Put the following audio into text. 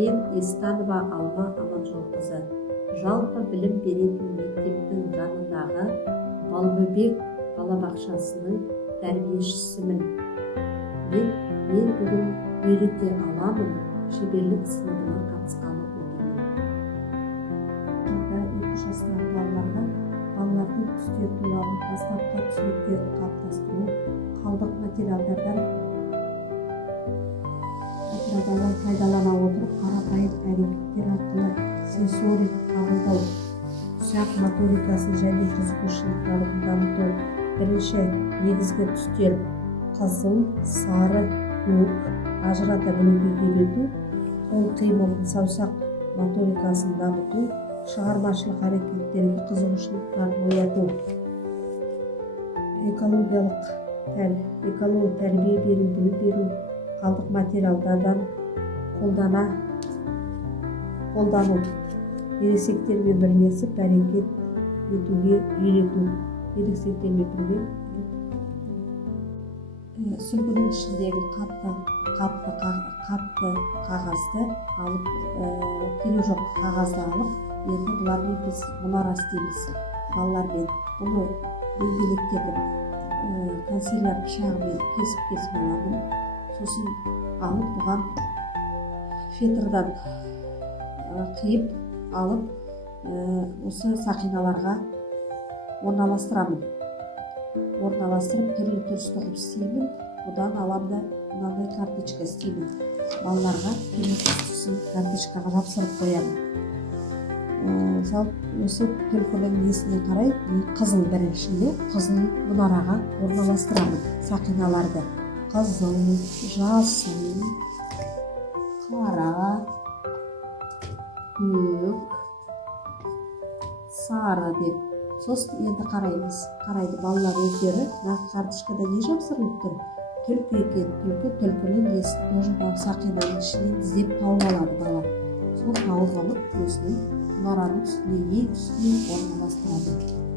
Мен Естанова Алма Аманжолқызы, жалпы білім беретін мектептің жанындағы Балбөбек балабақшасының тәрбиешісімін. Мен бүгін үйрете аламын шеберлік сыныбына қатысқалы отырмын. 2 жастағы балалардың түстер туралы бастапқы түсініктерін қалыптастыру, қалдық материалдардан пайдалана отырып қарапайым әрекеттер арқылы сенсорик қабылдау, ұсақ моторикасын және қызығушылықтарын дамыту. Бірінші негізгі түстер қызыл, сары, көк ажырата білуге үйрету, қол қимылын, саусақ моторикасын дамыту, шығармашылық әрекеттерге қызығушылықтарын ояту. Экологиялық тәрбие беру, білім беру, қалдық материалдардан қолдану, ересектермен бірлесіп әрекет етуге үйрету. Сүлгінің ішіндегі қатты қағазды алып, керегі жоқ қағазды алып, енді бұлармен біз мұнара істейміз. Балалармен бұны дөңгелектетіп, консилер пышағымен кесіп аламын. Сосын алып бұған фетрдан қиып алып, осы сақиналарға орналастырамын. Орналастырып, түрлі қылып істеймін. Одан аламда мынандай карточка істеймін. Балаларға түрлі карточкаға жапсырып қоямын. Осы түлкінің несіне қарай қызыл біріншінде қызыл мұнараға орналастырамын сақиналарды. Қызыл, жасыл, қара, көк, сары деп. Сосын енді қарайды балалар өздері. Карточкада не жапсырылып тұр? Түлкі екен. Түлкінің несін тоже сақинаның ішінен іздеп тауып алады бала. Сол тауып алып өзінің мұнараның үстіне орналастырады.